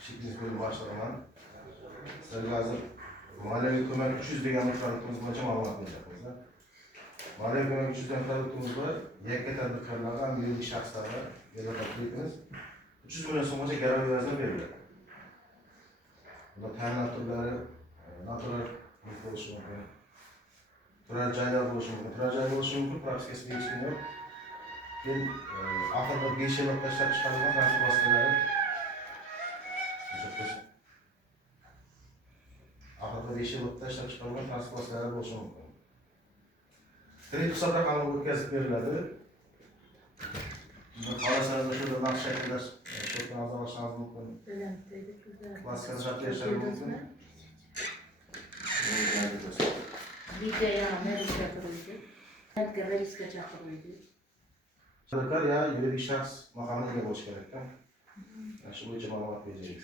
İşimiz bölüm başlığından. Sizlerge hazır maliyevi kömek 300 degan miqdorimiz bo'yicha ma'lumot beramiz. Maliyevi kömek 300 degan miqdorimiz bor. Yakka tadbirkorlarga ham yuridik shaxslarga beriladigan 300 million so'm bo'yicha garov evaziga beriladi. Bunda ta'minot turlari, natural mulk bo'lishi mumkin. Turar joylar bo'lishi mumkin. Turar joy bo'lishi mumkin, praktikasida hech kim yo'q. Keyin oxirida 5 yil o'tib ishlab chiqarilgan transport vositalari oxirida 5 yil o'tib ishlab chiqarilgan transport vositalari bo'lishi mumkin. Kredit hisob raqami o'tkazib beriladi. Xohlasangiz shu naqsh shaklida shotdan olishingiz mumkin. Plastikada shartlashingiz mumkin. Videoya analiz yapıldı. Riske çakıldı. Tadbirkor ya yuridik shaxs maqomiga ega bo'lishi kerak. Shu bo'yicha ma'lumot berasiz.